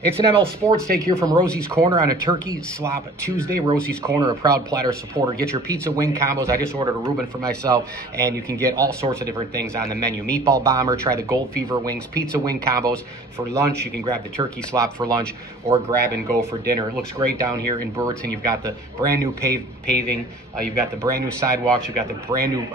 It's an ML Sports Take here from Rosie's Corner on a Turkey Slop Tuesday. Rosie's Corner, a proud Platter supporter. Get your pizza wing combos. I just ordered a Reuben for myself, and you can get all sorts of different things on the menu. Meatball Bomber, try the Gold Fever wings, pizza wing combos. For lunch, you can grab the Turkey Slop for lunch or grab and go for dinner. It looks great down here in Brewerton. You've got the brand new paving. You've got the brand new sidewalks. You've got the brand new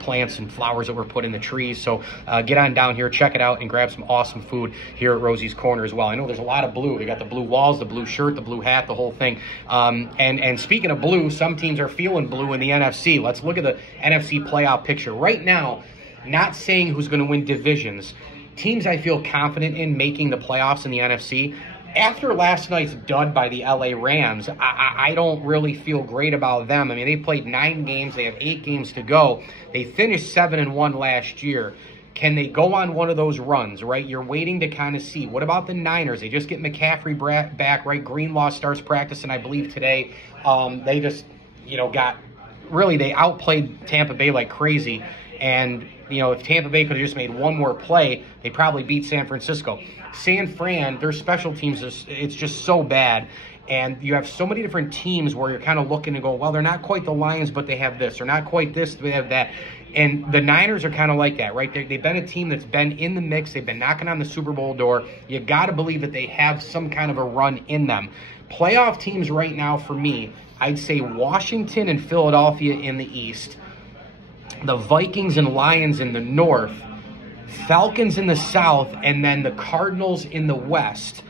plants and flowers that were put in the trees. So get on down here, check it out, and grab some awesome food here at Rosie's Corner as well. I know there's a lot of blue. We got the blue walls, the blue shirt, the blue hat, the whole thing. And speaking of blue, some teams are feeling blue in the NFC. Let's look at the NFC playoff picture. Right now, not saying who's going to win divisions. Teams I feel confident in making the playoffs in the NFC. After last night's dud by the LA Rams, I don't really feel great about them. I mean, they played 9 games. They have 8 games to go. They finished 7-1 last year. Can they go on one of those runs, right? You're waiting to kind of see. What about the Niners? They just get McCaffrey back, right? Greenlaw starts practicing, I believe, today. They just, they outplayed Tampa Bay like crazy. And, if Tampa Bay could have just made one more play, they probably beat San Francisco. San Fran, their special teams, it's just so bad. And you have so many different teams where you're kind of looking and go, well, they're not quite the Lions, but they have this. They're not quite this, but they have that. And the Niners are kind of like that, right? They've been a team that's been in the mix. They've been knocking on the Super Bowl door. You got to believe that they have some kind of a run in them. Playoff teams right now for me, I'd say Washington and Philadelphia in the East, the Vikings and Lions in the North, Falcons in the South, and then the Cardinals in the West.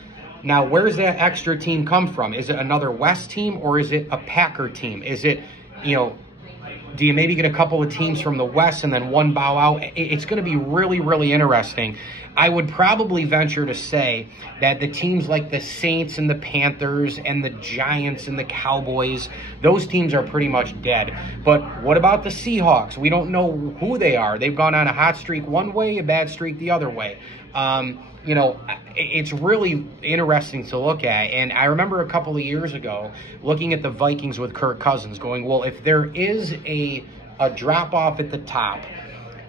Now, where's that extra team come from? Is it another West team or is it a Packer team? Is it, do you maybe get a couple of teams from the West and then one bow out? It's going to be really, really interesting. I would probably venture to say that the teams like the Saints and the Panthers and the Giants and the Cowboys, those teams are pretty much dead. But what about the Seahawks? We don't know who they are. They've gone on a hot streak one way, a bad streak the other way. It's really interesting to look at. And I remember a couple of years ago looking at the Vikings with Kirk Cousins going, well, if there is a drop-off at the top,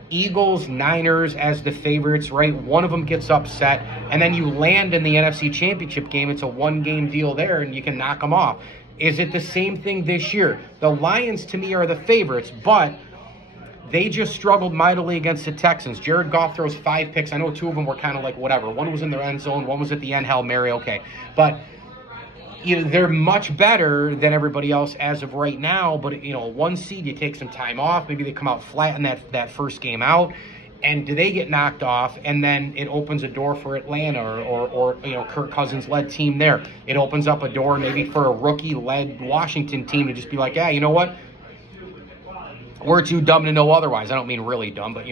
Eagles, Niners as the favorites, right? One of them gets upset, and then you land in the NFC Championship game. It's a one-game deal there, and you can knock them off. Is it the same thing this year? The Lions, to me, are the favorites, but they just struggled mightily against the Texans. Jared Goff throws 5 picks. I know 2 of them were kind of like whatever. One was in their end zone. One was at the end, Hail Mary, okay. But they're much better than everybody else as of right now. But, 1 seed, you take some time off. Maybe they come out flat in that first game out. And do they get knocked off? And then it opens a door for Atlanta or Kirk Cousins-led team there. It opens up a door maybe for a rookie-led Washington team to just be like, yeah, you know what? We're too dumb to know otherwise. I don't mean really dumb, but,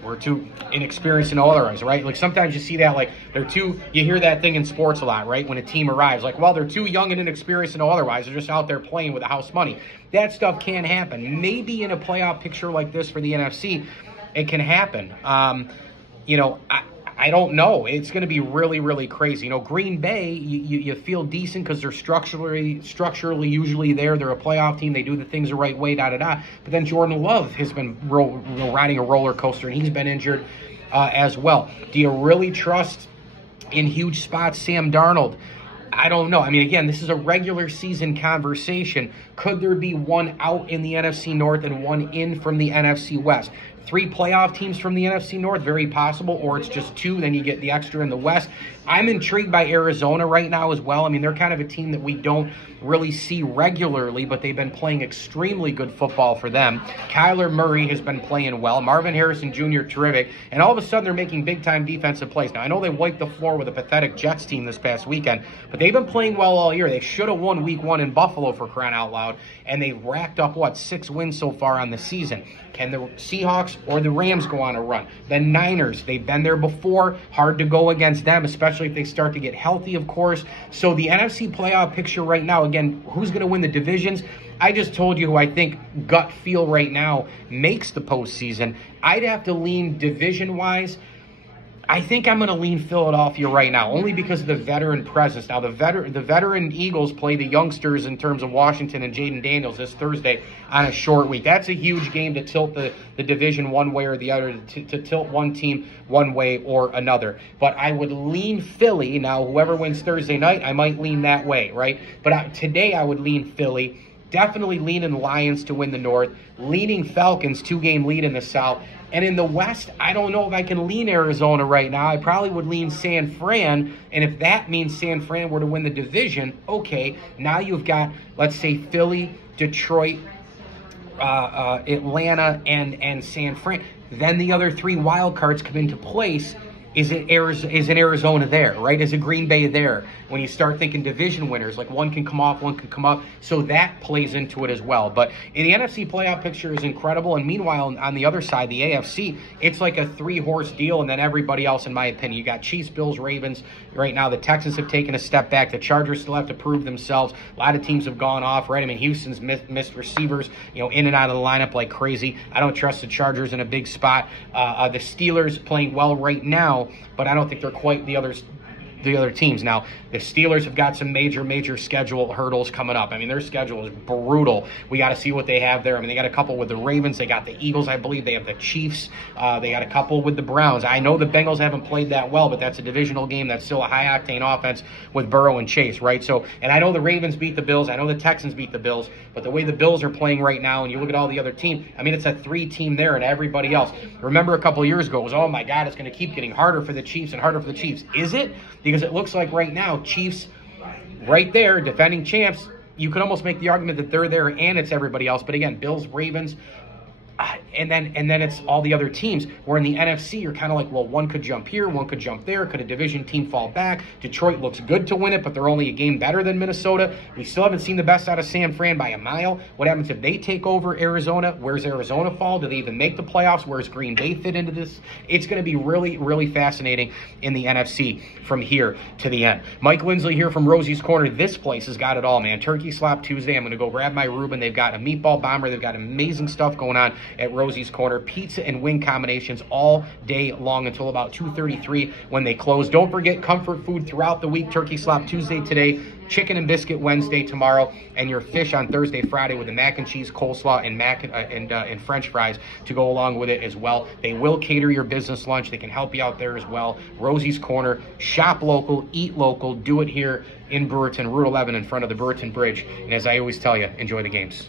we're too inexperienced to know otherwise, right? Like, sometimes you see that, like, you hear that thing in sports a lot, right? When a team arrives, like, well, they're too young and inexperienced to know otherwise. They're just out there playing with the house money. That stuff can happen. Maybe in a playoff picture like this for the NFC, it can happen. I don't know. It's going to be really, really crazy. Green Bay, you feel decent because they're structurally usually there. They're a playoff team. They do the things the right way, da-da-da. But then Jordan Love has been riding a roller coaster, and he's been injured as well. Do you really trust in huge spots Sam Darnold? I don't know. I mean, again, this is a regular season conversation. Could there be one out in the NFC North and one in from the NFC West? 3 playoff teams from the NFC North, very possible, or it's just 2, then you get the extra in the West. I'm intrigued by Arizona right now as well. I mean, they're kind of a team that we don't really see regularly, but they've been playing extremely good football for them. Kyler Murray has been playing well. Marvin Harrison Jr., terrific. And all of a sudden, they're making big-time defensive plays. Now, I know they wiped the floor with a pathetic Jets team this past weekend, but they've been playing well all year. They should have won Week 1 in Buffalo, for crying out loud, and they've racked up, 6 wins so far on the season. Can the Seahawks or the Rams go on a run? The Niners, they've been there before. Hard to go against them, especially if they start to get healthy, of course. So the NFC playoff picture right now, again, who's going to win the divisions? I just told you who I think gut feel right now makes the postseason. I'd have to lean division-wise. I think I'm going to lean Philadelphia right now, only because of the veteran presence. Now, the veteran Eagles play the youngsters in terms of Washington and Jaden Daniels this Thursday on a short week. That's a huge game to tilt the division one way or the other, to tilt one team one way or another. But I would lean Philly. Now, whoever wins Thursday night, I might lean that way, right? But today I would lean Philly. Definitely leaning Lions to win the North. Leaning Falcons, 2-game lead in the South. And in the West, I don't know if I can lean Arizona right now. I probably would lean San Fran. And if that means San Fran were to win the division, okay, now you've got, let's say, Philly, Detroit, Atlanta, and San Fran. Then the other 3 wild cards come into place. Is an Arizona there, right? Is a Green Bay there? When you start thinking division winners, like one can come off, one can come up. So that plays into it as well. But in the NFC playoff picture is incredible. And meanwhile, on the other side, the AFC, it's like a 3-horse deal. And then everybody else, in my opinion, you got Chiefs, Bills, Ravens. Right now, the Texans have taken a step back. The Chargers still have to prove themselves. A lot of teams have gone off, right? I mean, Houston's missed receivers, in and out of the lineup like crazy. I don't trust the Chargers in a big spot. The Steelers playing well right now, but I don't think they're quite the other teams. Now, the Steelers have got some major schedule hurdles coming up. I mean, their schedule is brutal. We got to see what they have there. I mean, they got a couple with the Ravens. They got the Eagles, I believe. They have the Chiefs. They got a couple with the Browns. I know the Bengals haven't played that well, but that's a divisional game. That's still a high-octane offense with Burrow and Chase, right? So, and I know the Ravens beat the Bills. I know the Texans beat the Bills. But the way the Bills are playing right now, and you look at all the other teams, I mean, it's a 3-team there and everybody else. Remember a couple of years ago, it was, oh, my God, it's going to keep getting harder for the Chiefs and harder for the Chiefs. Is it? Because it looks like right now, Chiefs right there, defending champs, you could almost make the argument that they're there and it's everybody else. But again, Bills, Ravens, and then it's all the other teams. Where in the NFC, you're kind of like, well, one could jump here, one could jump there. Could a division team fall back? Detroit looks good to win it, but they're only a game better than Minnesota. We still haven't seen the best out of San Fran by a mile. What happens if they take over Arizona? Where's Arizona fall? Do they even make the playoffs? Where's Green Bay fit into this? It's going to be really fascinating in the NFC from here to the end. Mike Lindsley here from Rosie's Corner. This place has got it all, man. Turkey Slop Tuesday. I'm going to go grab my Reuben. They've got a meatball bomber. They've got amazing stuff going on at Rosie's Corner. Pizza and wing combinations all day long until about 2:33 when they close. Don't forget comfort food throughout the week. Turkey Slop Tuesday today, chicken and biscuit Wednesday tomorrow, and your fish on Thursday, Friday with the mac and cheese, coleslaw, and French fries to go along with it as well. They will cater your business lunch. They can help you out there as well. Rosie's Corner. Shop local, eat local. Do it here in Brewerton, Route 11 in front of the Brewerton Bridge. And as I always tell you, enjoy the games.